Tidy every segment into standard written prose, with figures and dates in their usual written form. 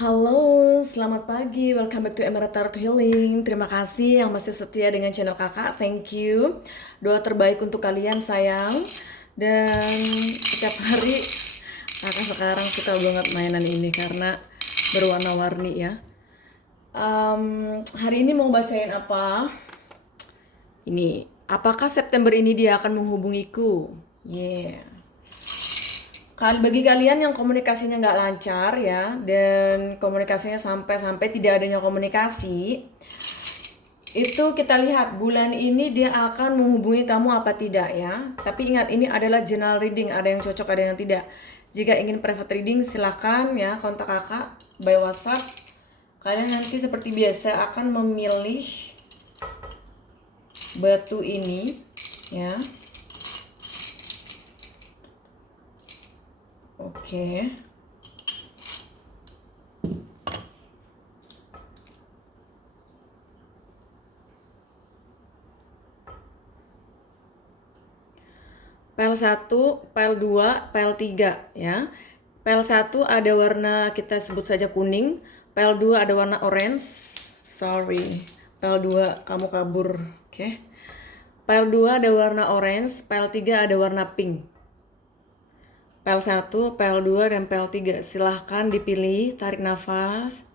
Halo, selamat pagi. Welcome back to Emerald Tarot Healing. Terima kasih yang masih setia dengan channel kakak. Thank you. Doa terbaik untuk kalian, sayang. Dan setiap hari kakak sekarang suka banget mainan ini karena berwarna-warni ya. Hari ini mau bacain apa? Ini, apakah September ini dia akan menghubungiku? Yeah. Bagi kalian yang komunikasinya nggak lancar ya, dan komunikasinya sampai tidak adanya komunikasi, itu kita lihat bulan ini dia akan menghubungi kamu apa tidak ya. Tapi ingat, ini adalah general reading, ada yang cocok, ada yang tidak. Jika ingin private reading silahkan ya kontak kakak by WhatsApp. Kalian nanti seperti biasa akan memilih batu ini ya. Oke. Pel 1, pel 2, pel 3 ya. Pel 1 ada warna kita sebut saja kuning, pel 2 ada warna orange. Sorry. Pel 2 kamu kabur, oke. Pel 2 ada warna orange, pel 3 ada warna pink. Pel 1, pel 2 dan pel 3. Silahkan dipilih, tarik nafas.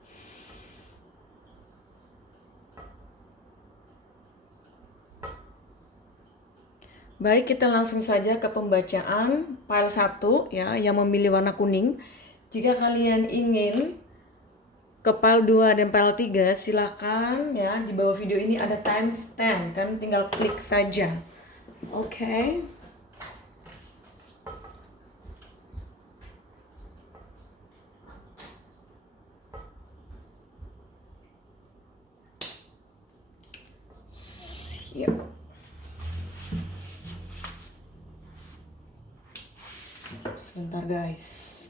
Baik, kita langsung saja ke pembacaan file 1 ya, yang memilih warna kuning. Jika kalian ingin ke file 2 dan file 3, silakan ya, di bawah video ini ada timestamp, kan tinggal klik saja. Oke. Siap. Sebentar guys.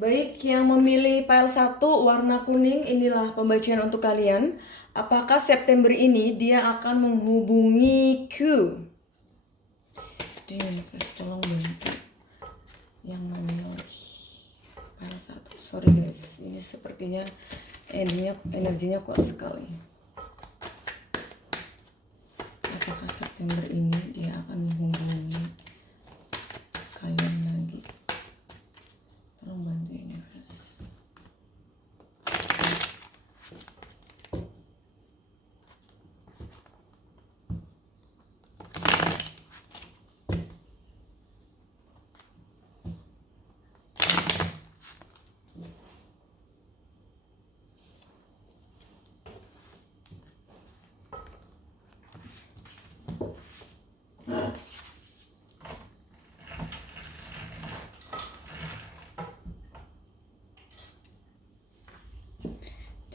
Baik, yang memilih file 1 warna kuning, inilah pembacaan untuk kalian. Apakah September ini dia akan menghubungi Q? Tolong bantu yang memilih file 1. Sorry guys, ini sepertinya energinya kuat sekali. Apakah September ini dia akan menghubungi kalian lagi? Tolong bantu universe.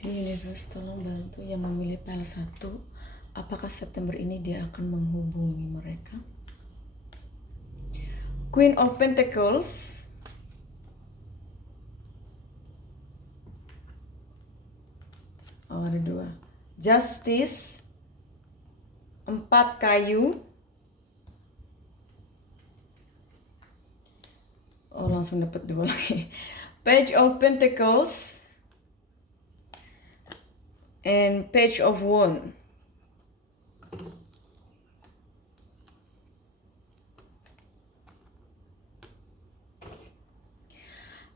Universe, tolong bantu yang memilih file 1. Apakah September ini dia akan menghubungi mereka? Queen of Pentacles. Oh, ada 2. Justice. 4 kayu. Oh, langsung dapat 2 lagi. Page of Pentacles. And Page of Wands.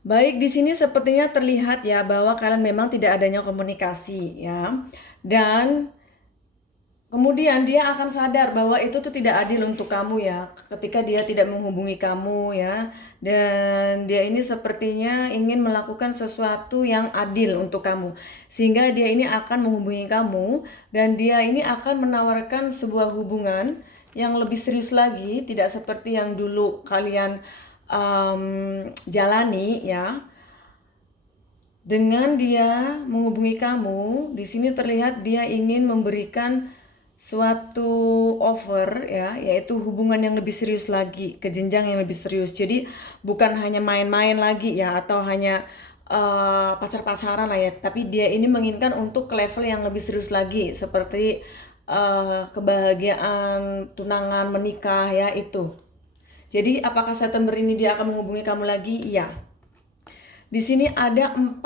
Baik, di sini sepertinya terlihat ya bahwa kalian memang tidak adanya komunikasi ya. Dan kemudian dia akan sadar bahwa itu tuh tidak adil untuk kamu ya, ketika dia tidak menghubungi kamu ya. Dan dia ini sepertinya ingin melakukan sesuatu yang adil untuk kamu. Sehingga dia ini akan menghubungi kamu, dan dia ini akan menawarkan sebuah hubungan yang lebih serius lagi, tidak seperti yang dulu kalian jalani ya. Dengan dia menghubungi kamu, di sini terlihat dia ingin memberikan suatu offer ya, yaitu hubungan yang lebih serius lagi, ke jenjang yang lebih serius. Jadi bukan hanya main-main lagi ya, atau hanya pacar-pacaran lah ya, tapi dia ini menginginkan untuk ke level yang lebih serius lagi, seperti kebahagiaan tunangan, menikah ya itu. Jadi apakah September ini dia akan menghubungi kamu lagi? Iya. Di sini ada 4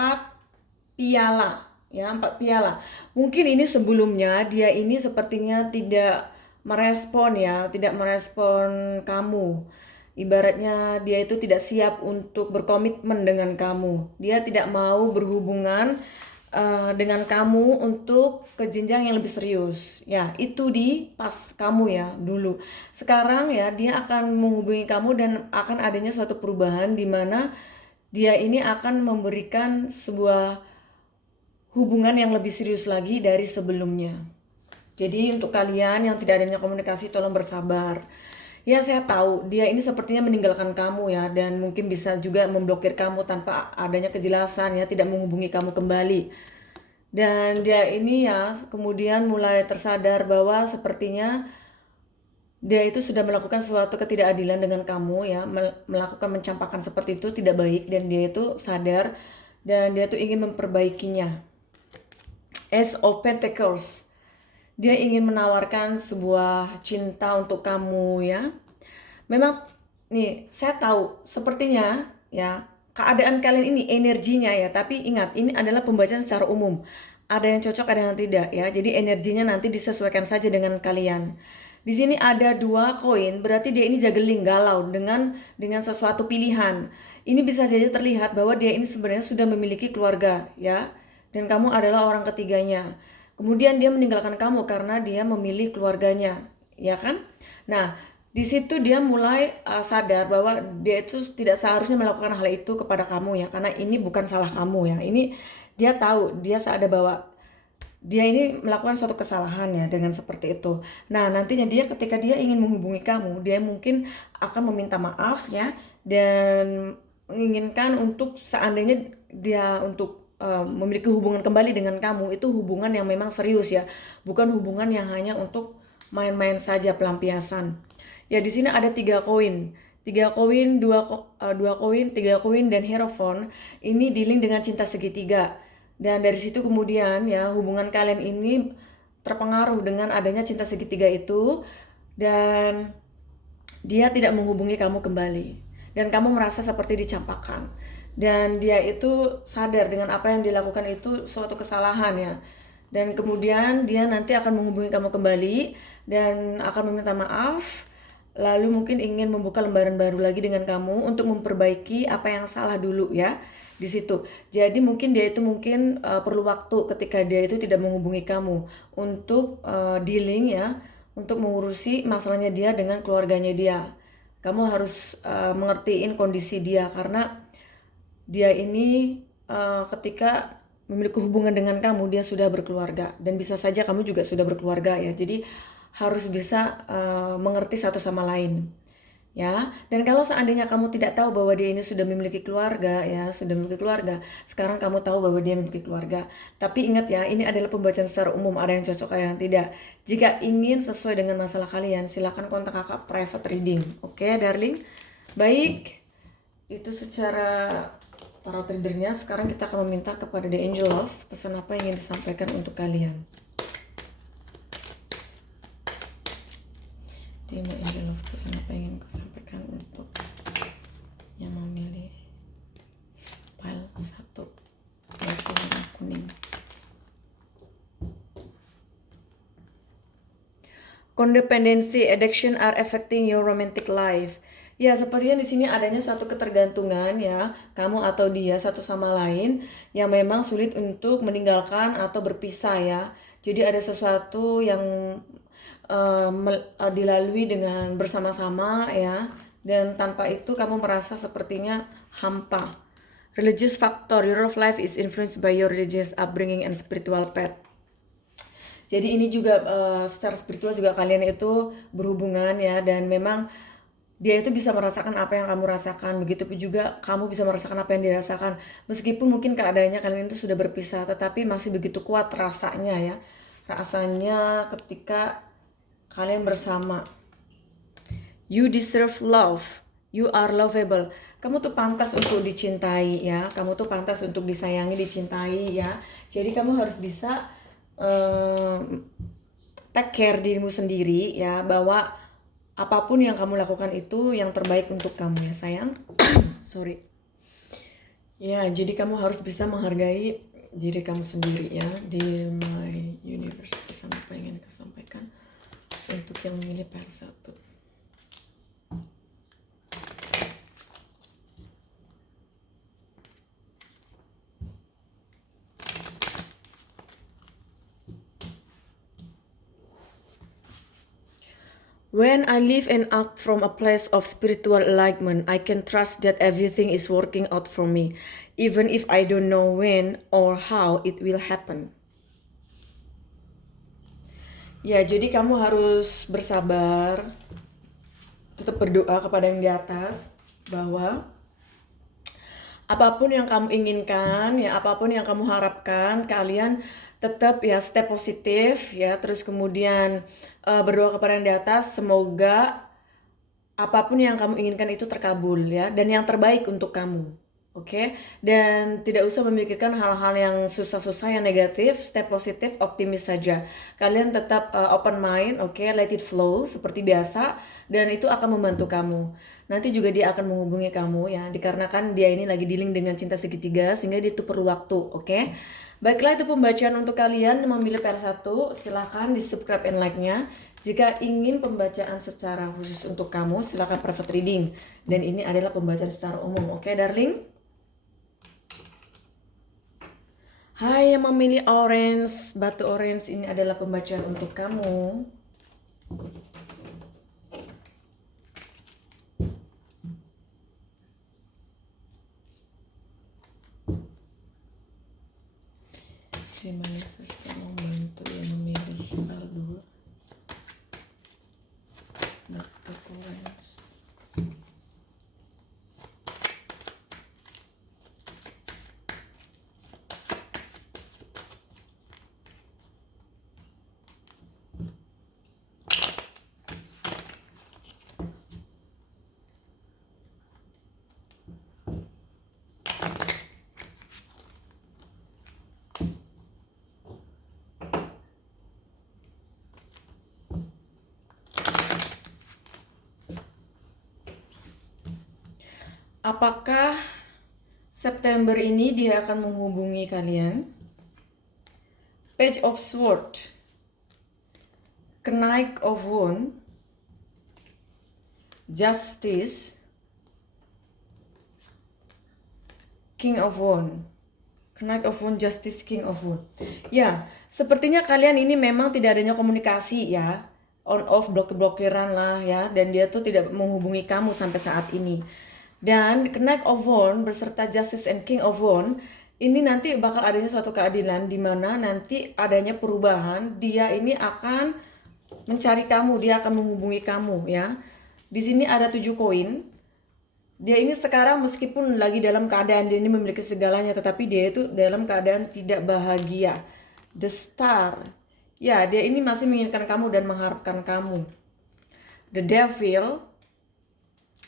piala, ya 4 piala. Mungkin ini sebelumnya dia ini sepertinya tidak merespon ya, tidak merespon kamu. Ibaratnya dia itu tidak siap untuk berkomitmen dengan kamu. Dia tidak mau berhubungan dengan kamu untuk ke jenjang yang lebih serius. Ya, itu di pas kamu ya dulu. Sekarang ya dia akan menghubungi kamu dan akan adanya suatu perubahan di mana dia ini akan memberikan sebuah hubungan yang lebih serius lagi dari sebelumnya. Jadi untuk kalian yang tidak adanya komunikasi tolong bersabar. Ya saya tahu dia ini sepertinya meninggalkan kamu ya dan mungkin bisa juga memblokir kamu tanpa adanya kejelasan ya, tidak menghubungi kamu kembali. Dan dia ini ya kemudian mulai tersadar bahwa sepertinya dia itu sudah melakukan suatu ketidakadilan dengan kamu ya, melakukan mencampakkan seperti itu tidak baik dan dia itu sadar dan dia tuh ingin memperbaikinya. Ace of Pentacles. Dia ingin menawarkan sebuah cinta untuk kamu ya. Memang nih saya tahu sepertinya ya keadaan kalian ini energinya ya, tapi ingat ini adalah pembacaan secara umum. Ada yang cocok, ada yang tidak ya. Jadi energinya nanti disesuaikan saja dengan kalian. Di sini ada 2 koin, berarti dia ini juggling, galau dengan sesuatu pilihan. Ini bisa saja terlihat bahwa dia ini sebenarnya sudah memiliki keluarga ya. Dan kamu adalah orang ketiganya. Kemudian dia meninggalkan kamu karena dia memilih keluarganya, ya kan? Nah, di situ dia mulai sadar bahwa dia itu tidak seharusnya melakukan hal itu kepada kamu ya, karena ini bukan salah kamu ya. Ini dia tahu, dia sadar bahwa dia ini melakukan suatu kesalahan ya dengan seperti itu. Nah, nantinya dia ketika dia ingin menghubungi kamu, dia mungkin akan meminta maaf ya dan menginginkan untuk seandainya dia untuk memiliki hubungan kembali dengan kamu, itu hubungan yang memang serius ya, bukan hubungan yang hanya untuk main-main saja pelampiasan. Ya di sini ada 3 koin. 3 koin, dua koin, 3 koin dan Hierophant. Ini dealing dengan cinta segitiga. Dan dari situ kemudian ya hubungan kalian ini terpengaruh dengan adanya cinta segitiga itu dan dia tidak menghubungi kamu kembali dan kamu merasa seperti dicampakkan dan dia itu sadar dengan apa yang dilakukan itu suatu kesalahan ya, dan kemudian dia nanti akan menghubungi kamu kembali dan akan meminta maaf, lalu mungkin ingin membuka lembaran baru lagi dengan kamu untuk memperbaiki apa yang salah dulu ya di situ. Jadi mungkin dia itu mungkin perlu waktu ketika dia itu tidak menghubungi kamu untuk dealing ya, untuk mengurusi masalahnya dia dengan keluarganya dia. Kamu harus mengertiin kondisi dia karena dia ini ketika memiliki hubungan dengan kamu dia sudah berkeluarga dan bisa saja kamu juga sudah berkeluarga ya. Jadi harus bisa mengerti satu sama lain. Ya, dan kalau seandainya kamu tidak tahu bahwa dia ini sudah memiliki keluarga ya, sudah memiliki keluarga, sekarang kamu tahu bahwa dia memiliki keluarga. Tapi ingat ya, ini adalah pembacaan secara umum, ada yang cocok, ada yang tidak. Jika ingin sesuai dengan masalah kalian, silakan kontak kakak private reading. Oke, darling? Baik, itu secara tarot readernya. Sekarang kita akan meminta kepada The Angel of pesan apa yang ingin disampaikan untuk kalian. Tim Angel of pesan apa yang ingin aku sampaikan untuk yang memilih pile 1 yaitu warna kuning. Codependency addiction are affecting your romantic life. Ya, sepertinya di sini adanya suatu ketergantungan ya, kamu atau dia satu sama lain yang memang sulit untuk meninggalkan atau berpisah ya. Jadi ada sesuatu yang dilalui dengan bersama-sama ya, dan tanpa itu kamu merasa sepertinya hampa. Religious factor, your love life is influenced by your religious upbringing and spiritual path. Jadi ini juga secara spiritual juga kalian itu berhubungan ya, dan memang dia itu bisa merasakan apa yang kamu rasakan, begitu pun juga kamu bisa merasakan apa yang dirasakan. Meskipun mungkin keadaannya kalian itu sudah berpisah, tetapi masih begitu kuat rasanya ya. Rasanya ketika kalian bersama. You deserve love. You are lovable. Kamu tuh pantas untuk dicintai ya. Kamu tuh pantas untuk disayangi, dicintai ya. Jadi kamu harus bisa take care dirimu sendiri ya, bahwa apapun yang kamu lakukan itu yang terbaik untuk kamu ya sayang. Sorry. Ya, jadi kamu harus bisa menghargai diri kamu sendiri ya. Di my universe, sama apa yang ingin aku sampaikan untuk yang memilih PL1. When I live and act from a place of spiritual alignment, I can trust that everything is working out for me, even if I don't know when or how it will happen. Ya, jadi kamu harus bersabar, tetap berdoa kepada yang di atas, bahwa apapun yang kamu inginkan, ya apapun yang kamu harapkan, kalian tetap ya stay positif ya, terus kemudian berdoa kepada yang di atas, semoga apapun yang kamu inginkan itu terkabul ya, dan yang terbaik untuk kamu. Oke, dan tidak usah memikirkan hal-hal yang susah-susah, yang negatif, stay positif, optimis saja. Kalian tetap open mind, oke, let it flow seperti biasa, dan itu akan membantu kamu. Nanti juga dia akan menghubungi kamu ya, dikarenakan dia ini lagi dealing dengan cinta segitiga, sehingga dia itu perlu waktu, oke? Baiklah, itu pembacaan untuk kalian yang memilih PL1, silahkan di subscribe and like-nya. Jika ingin pembacaan secara khusus untuk kamu, silahkan private reading. Dan ini adalah pembacaan secara umum, oke darling? Hai yang memilih orange, batu orange, ini adalah pembacaan untuk kamu. Terima kasih telah membantu yang memilih PL2, batu orange. Apakah September ini dia akan menghubungi kalian? Page of Swords, Knight of Wands, Justice, King of Wands. Knight of Wands, Justice, King of Wands. Ya, sepertinya kalian ini memang tidak adanya komunikasi ya. On off, blokir-blokiran lah ya. Dan dia tuh tidak menghubungi kamu sampai saat ini. Dan Knight of Wands beserta Justice and King of Wands ini nanti bakal adanya suatu keadilan di mana nanti adanya perubahan. Dia ini akan mencari kamu, dia akan menghubungi kamu ya. Di sini ada 7 koin. Dia ini sekarang meskipun lagi dalam keadaan dia ini memiliki segalanya, tetapi dia itu dalam keadaan tidak bahagia. The Star. Ya, dia ini masih menginginkan kamu dan mengharapkan kamu. The Devil,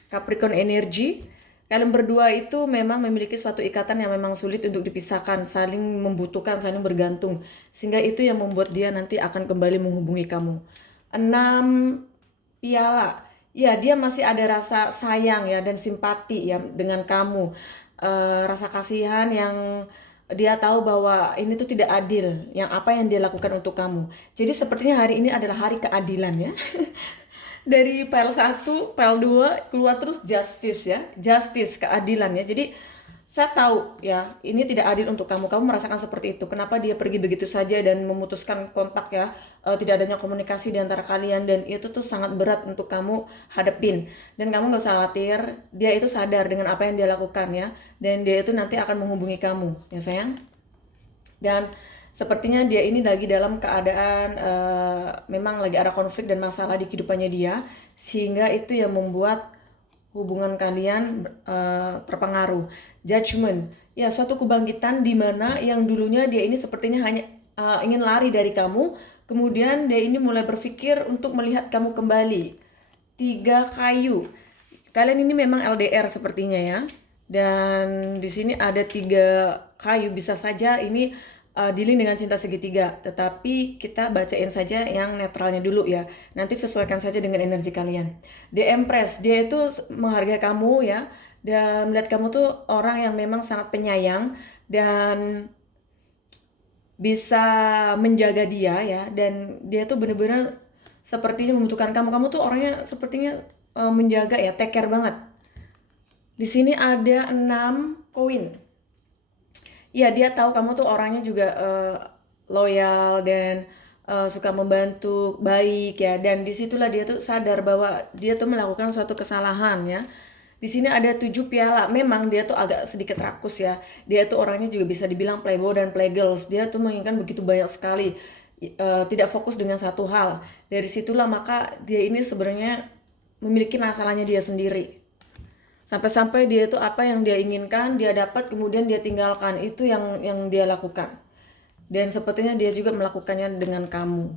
Capricorn Energy. Kalian berdua itu memang memiliki suatu ikatan yang memang sulit untuk dipisahkan, saling membutuhkan, saling bergantung. Sehingga itu yang membuat dia nanti akan kembali menghubungi kamu. 6 piala. Ya, dia masih ada rasa sayang ya dan simpati ya dengan kamu. Rasa kasihan yang dia tahu bahwa ini tuh tidak adil, yang apa yang dia lakukan untuk kamu. Jadi sepertinya hari ini adalah hari keadilan ya. Dari PL1, PL2 keluar terus justice ya. Justice, keadilan ya. Jadi saya tahu ya, ini tidak adil untuk kamu. Kamu merasakan seperti itu. Kenapa dia pergi begitu saja dan memutuskan kontak ya. Tidak adanya komunikasi di antara kalian. Dan itu tuh sangat berat untuk kamu hadapin. Dan kamu gak usah khawatir. Dia itu sadar dengan apa yang dia lakukan ya. Dan dia itu nanti akan menghubungi kamu ya sayang. Dan sepertinya dia ini lagi dalam keadaan memang lagi ada konflik dan masalah di kehidupannya dia. Sehingga itu yang membuat hubungan kalian terpengaruh. Judgment, ya suatu kebangkitan di mana yang dulunya dia ini sepertinya hanya ingin lari dari kamu, kemudian dia ini mulai berpikir untuk melihat kamu kembali. 3 kayu, kalian ini memang LDR sepertinya ya. Dan di sini ada 3 kayu, bisa saja ini dealing dengan cinta segitiga. Tetapi kita bacain saja yang netralnya dulu ya. Nanti sesuaikan saja dengan energi kalian. The Empress, dia itu menghargai kamu ya, dan melihat kamu tuh orang yang memang sangat penyayang dan bisa menjaga dia ya, dan dia tuh bener-bener sepertinya membutuhkan kamu. Kamu tuh orangnya sepertinya menjaga ya, take care banget. Di sini ada 6 koin. Ya, dia tahu kamu tuh orangnya juga loyal dan suka membantu, baik ya. Dan disitulah dia tuh sadar bahwa dia tuh melakukan suatu kesalahan ya. Di sini ada 7 piala. Memang dia tuh agak sedikit rakus ya. Dia tuh orangnya juga bisa dibilang playboy dan playgirls. Dia tuh menginginkan begitu banyak sekali. Tidak fokus dengan satu hal. Dari situlah maka dia ini sebenarnya memiliki masalahnya dia sendiri. Sampai-sampai dia itu apa yang dia inginkan, dia dapat, kemudian dia tinggalkan. Itu yang dia lakukan. Dan sepertinya dia juga melakukannya dengan kamu.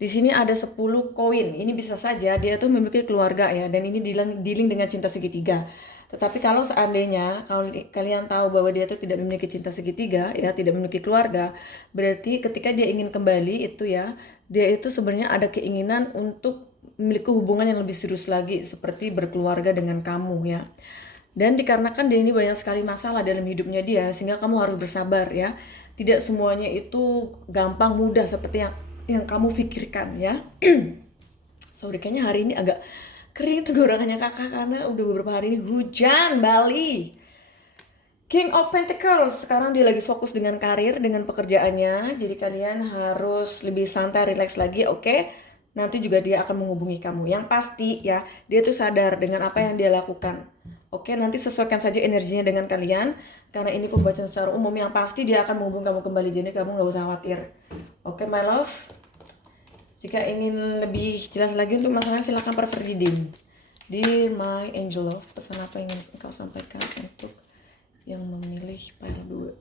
Di sini ada 10 koin. Ini bisa saja dia tuh memiliki keluarga ya, dan ini dealing dengan cinta segitiga. Tetapi kalau seandainya kalian tahu bahwa dia tuh tidak memiliki cinta segitiga ya, tidak memiliki keluarga, berarti ketika dia ingin kembali itu ya, dia itu sebenarnya ada keinginan untuk memiliki hubungan yang lebih serius lagi, seperti berkeluarga dengan kamu ya. Dan dikarenakan dia ini banyak sekali masalah dalam hidupnya dia, sehingga kamu harus bersabar ya. Tidak semuanya itu gampang mudah seperti yang kamu pikirkan ya. Sorry, kayaknya hari ini agak kering tenggorokannya kakak karena udah beberapa hari ini hujan Bali. King of Pentacles, sekarang dia lagi fokus dengan karir, dengan pekerjaannya. Jadi kalian harus lebih santai, relax lagi, oke? Nanti juga dia akan menghubungi kamu. Yang pasti ya, dia tuh sadar dengan apa yang dia lakukan. Oke, nanti sesuaikan saja energinya dengan kalian. Karena ini pembacaan secara umum, yang pasti dia akan menghubungi kamu kembali. Jadi kamu gak usah khawatir. Oke, my love. Jika ingin lebih jelas lagi untuk masalahnya, silahkan prefer reading. Dear my angel love, pesan apa yang ingin kau sampaikan untuk yang memilih pile 2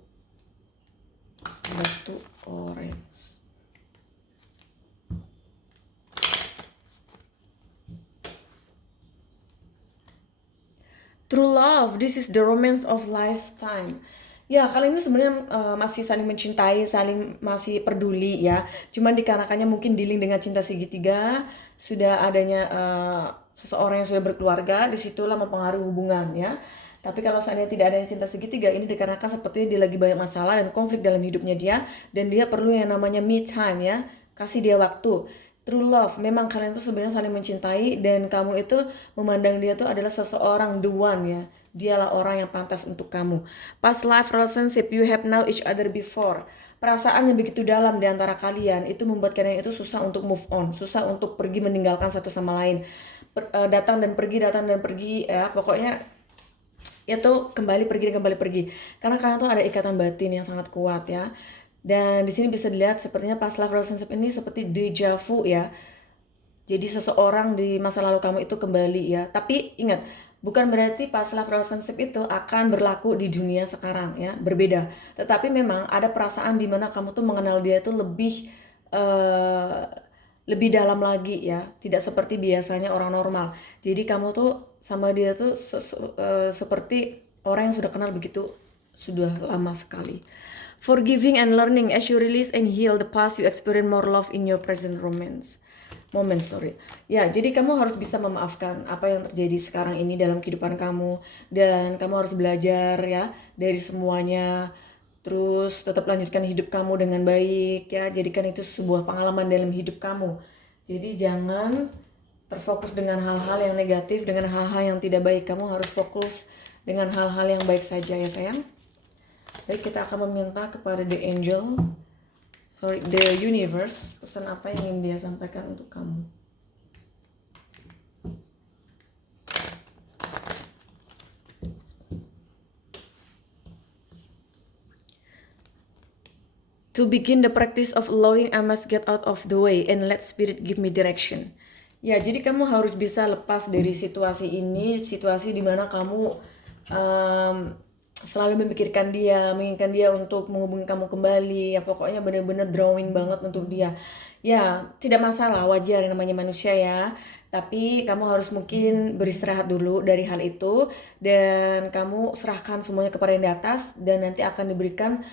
batu orange. True love, this is the romance of lifetime. Ya, kali ini sebenarnya masih saling mencintai, saling masih peduli ya. Cuman dikarenakannya mungkin dealing dengan cinta segitiga, sudah adanya seseorang yang sudah berkeluarga, disitulah mempengaruhi hubungan ya. Tapi kalau seandainya tidak adanya cinta segitiga, ini dikarenakan sepertinya dia lagi banyak masalah dan konflik dalam hidupnya dia, dan dia perlu yang namanya me time ya. Kasih dia waktu. True love, memang kalian tuh sebenarnya saling mencintai, dan kamu itu memandang dia tuh adalah seseorang the one ya. Dialah orang yang pantas untuk kamu. Past life relationship, you have know each other before. Perasaan yang begitu dalam di antara kalian itu membuat kalian itu susah untuk move on, susah untuk pergi meninggalkan satu sama lain. Datang dan pergi ya, pokoknya itu kembali pergi. Karena kalian tuh ada ikatan batin yang sangat kuat ya. Dan di sini bisa dilihat sepertinya past life relationship ini seperti deja vu ya. Jadi seseorang di masa lalu kamu itu kembali ya. Tapi ingat, bukan berarti past life relationship itu akan berlaku di dunia sekarang ya, berbeda. Tetapi memang ada perasaan di mana kamu tuh mengenal dia itu lebih dalam lagi ya, tidak seperti biasanya orang normal. Jadi kamu tuh sama dia tuh seperti orang yang sudah kenal begitu sudah lama sekali. Forgiving and learning, as you release and heal the past, you experience more love in your present moment. Ya, jadi kamu harus bisa memaafkan apa yang terjadi sekarang ini dalam kehidupan kamu, dan kamu harus belajar ya dari semuanya. Terus tetap lanjutkan hidup kamu dengan baik ya. Jadikan itu sebuah pengalaman dalam hidup kamu. Jadi jangan terfokus dengan hal-hal yang negatif, dengan hal-hal yang tidak baik. Kamu harus fokus dengan hal-hal yang baik saja ya sayang. Baik, kita akan meminta kepada the universe, pesan apa yang ingin dia sampaikan untuk kamu. To begin the practice of allowing, I must get out of the way and let spirit give me direction. Ya, jadi kamu harus bisa lepas dari situasi ini, situasi di mana kamu selalu memikirkan dia, menginginkan dia untuk menghubungi kamu kembali, ya pokoknya benar-benar drawing banget untuk dia. Ya, tidak masalah, wajar yang namanya manusia ya. Tapi kamu harus mungkin beristirahat dulu dari hal itu dan kamu serahkan semuanya kepada yang di atas dan nanti akan diberikan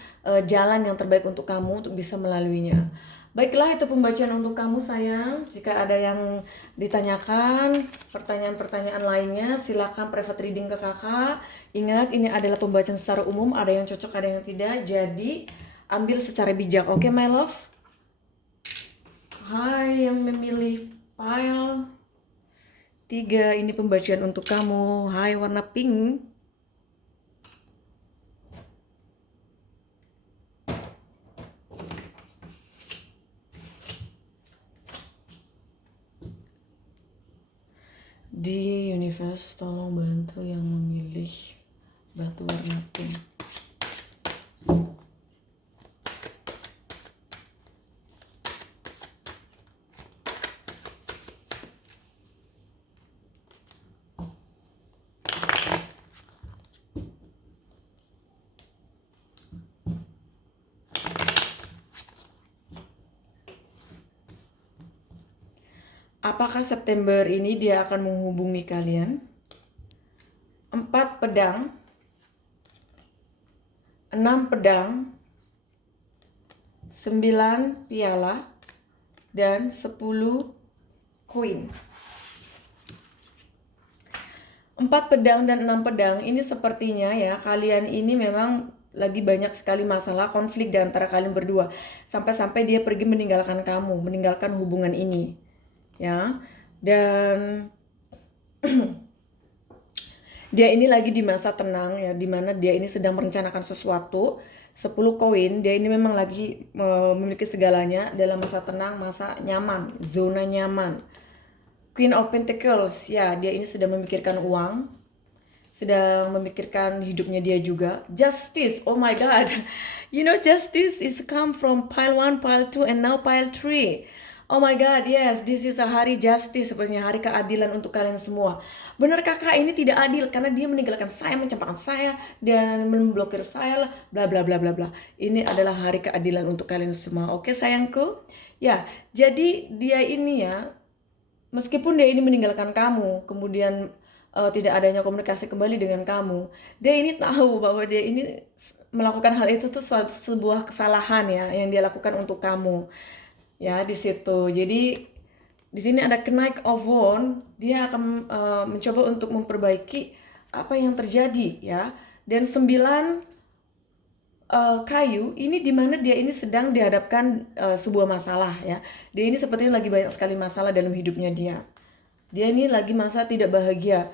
jalan yang terbaik untuk kamu untuk bisa melaluinya. Baiklah, itu pembacaan untuk kamu sayang. Jika ada yang ditanyakan, pertanyaan-pertanyaan lainnya, silakan private reading ke kakak. Ingat, ini adalah pembacaan secara umum, ada yang cocok, ada yang tidak. Jadi, ambil secara bijak. Oke, my love? Hai yang memilih pile 3, ini pembacaan untuk kamu. Hai warna pink. Di universe tolong bantu yang memilih batu warna pink. Apakah September ini dia akan menghubungi kalian? 4 pedang, 6 pedang, 9 piala, dan 10 koin. 4 pedang dan 6 pedang ini sepertinya ya, kalian ini memang lagi banyak sekali masalah konflik di antara kalian berdua. Sampai-sampai dia pergi meninggalkan kamu, meninggalkan hubungan ini. Ya. Dan dia ini lagi di masa tenang ya, dimana dia ini sedang merencanakan sesuatu. 10 koin, dia ini memang lagi memiliki segalanya dalam masa tenang, masa nyaman, zona nyaman. Queen of Pentacles, ya dia ini sedang memikirkan uang, sedang memikirkan hidupnya dia juga. Justice, oh my god. You know justice is come from pile 1, pile 2, and now pile 3. Oh my god, yes, this is a hari justice, sepertinya hari keadilan untuk kalian semua. Benar kakak, ini tidak adil karena dia meninggalkan saya, mencampakkan saya, dan memblokir saya lah, bla bla bla bla bla. Ini adalah hari keadilan untuk kalian semua. Oke sayangku? Ya, jadi dia ini ya, meskipun dia ini meninggalkan kamu, kemudian tidak adanya komunikasi kembali dengan kamu, dia ini tahu bahwa dia ini melakukan hal itu tuh sebuah kesalahan ya yang dia lakukan untuk kamu. Ya, di situ. Jadi di sini ada Knight of Wands, dia akan mencoba untuk memperbaiki apa yang terjadi ya. Dan 9 kayu ini dimana dia ini sedang dihadapkan sebuah masalah ya. Dia ini sepertinya lagi banyak sekali masalah dalam hidupnya dia. Dia ini lagi masa tidak bahagia.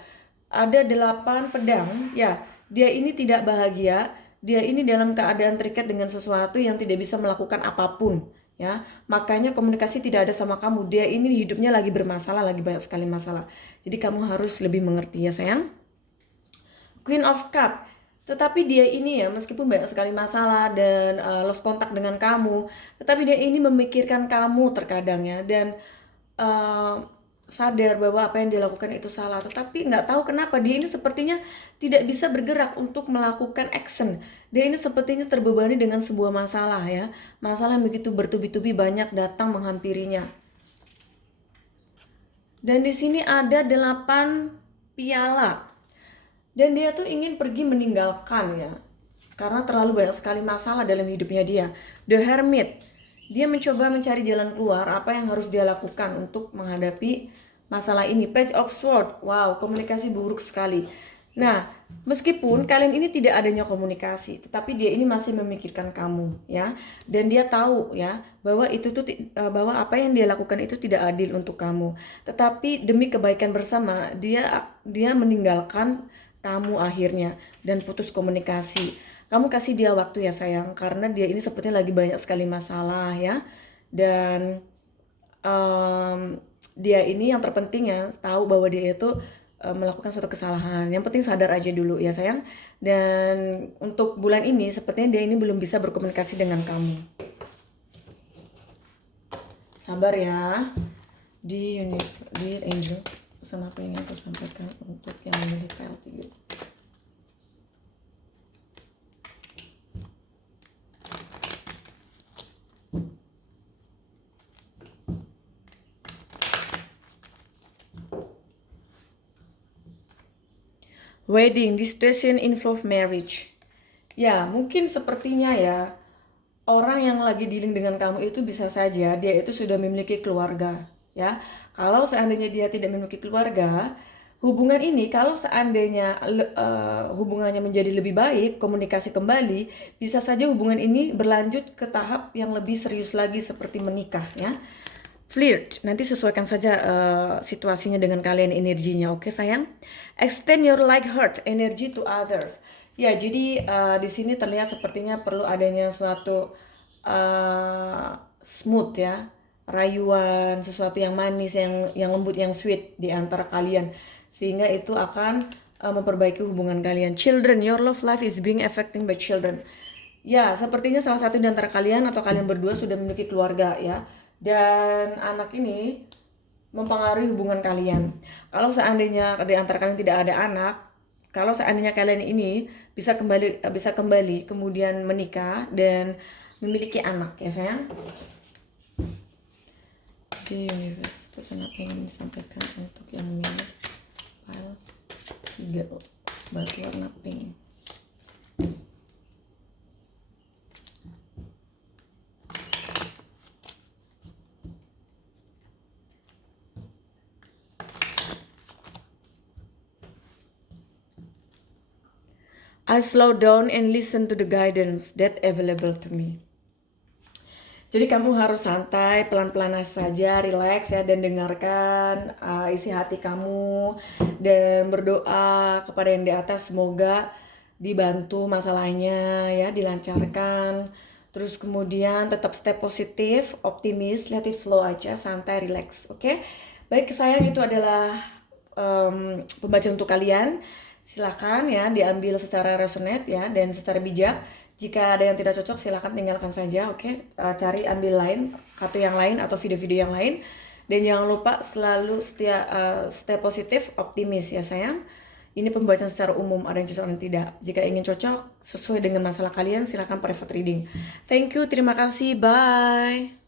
Ada 8 pedang ya. Dia ini tidak bahagia. Dia ini dalam keadaan terikat dengan sesuatu yang tidak bisa melakukan apapun ya. Makanya komunikasi tidak ada sama kamu. Dia ini hidupnya lagi bermasalah, lagi banyak sekali masalah. Jadi kamu harus lebih mengerti ya sayang. Queen of Cup. Tetapi dia ini ya, meskipun banyak sekali masalah dan lost kontak dengan kamu, tetapi dia ini memikirkan kamu terkadang ya, dan sadar bahwa apa yang dia lakukan itu salah. Tetapi nggak tahu kenapa dia ini sepertinya tidak bisa bergerak untuk melakukan action. Dia ini sepertinya terbebani dengan sebuah masalah ya, masalah yang begitu bertubi-tubi banyak datang menghampirinya. Dan di sini ada 8 piala. Dan dia tuh ingin pergi meninggalkan ya, karena terlalu banyak sekali masalah dalam hidupnya dia. The Hermit, dia mencoba mencari jalan keluar, apa yang harus dia lakukan untuk menghadapi masalah ini. Page of Swords, wow, komunikasi buruk sekali. Nah, meskipun kalian ini tidak adanya komunikasi, tetapi dia ini masih memikirkan kamu ya, dan dia tahu ya bahwa itu tuh bahwa apa yang dia lakukan itu tidak adil untuk kamu. Tetapi demi kebaikan bersama, dia meninggalkan kamu akhirnya dan putus komunikasi. Kamu kasih dia waktu ya sayang, karena dia ini sepertinya lagi banyak sekali masalah ya. Dan dia ini yang terpenting ya, tahu bahwa dia itu melakukan suatu kesalahan. Yang penting sadar aja dulu ya sayang. Dan untuk bulan ini sepertinya dia ini belum bisa berkomunikasi dengan kamu. Sabar ya. Di Angel, pesan apa yang aku sampaikan untuk yang memilih PL3. Wedding, the situation involve marriage. Ya, mungkin sepertinya ya, orang yang lagi dealing dengan kamu itu bisa saja dia itu sudah memiliki keluarga, ya. Kalau seandainya dia tidak memiliki keluarga, hubungan ini kalau seandainya hubungannya menjadi lebih baik, komunikasi kembali, bisa saja hubungan ini berlanjut ke tahap yang lebih serius lagi seperti menikah, ya. Flirt, nanti sesuaikan saja situasinya dengan kalian energinya, oke sayang? Extend your like heart energy to others. Ya, jadi di sini terlihat sepertinya perlu adanya suatu smooth ya, rayuan, sesuatu yang manis, yang lembut, yang sweet di antara kalian, sehingga itu akan memperbaiki hubungan kalian. Children, your love life is being affected by children. Ya, sepertinya salah satu di antara kalian atau kalian berdua sudah memiliki keluarga ya. Dan anak ini mempengaruhi hubungan kalian. Kalau seandainya di antara kalian tidak ada anak, kalau seandainya kalian ini bisa kembali kemudian menikah dan memiliki anak ya sayang. Jadi universe pesan apa yang ingin disampaikan untuk yang milik file 3 batu warna pink. I slow down and listen to the guidance that available to me. Jadi kamu harus santai, pelan-pelan saja, relax ya, dan dengarkan isi hati kamu dan berdoa kepada yang di atas semoga dibantu masalahnya ya, dilancarkan. Terus kemudian tetap stay positif, optimis, let it flow aja, santai, relax, oke? Baik sayang, itu adalah pembacaan untuk kalian. Silakan ya diambil secara resonate ya dan secara bijak. Jika ada yang tidak cocok silakan tinggalkan saja, oke? Cari ambil lain, kartu yang lain atau video-video yang lain. Dan jangan lupa selalu stay positif, optimis ya sayang. Ini pembacaan secara umum, ada yang cocok dan tidak. Jika ingin cocok sesuai dengan masalah kalian silakan private reading. Thank you, terima kasih, bye.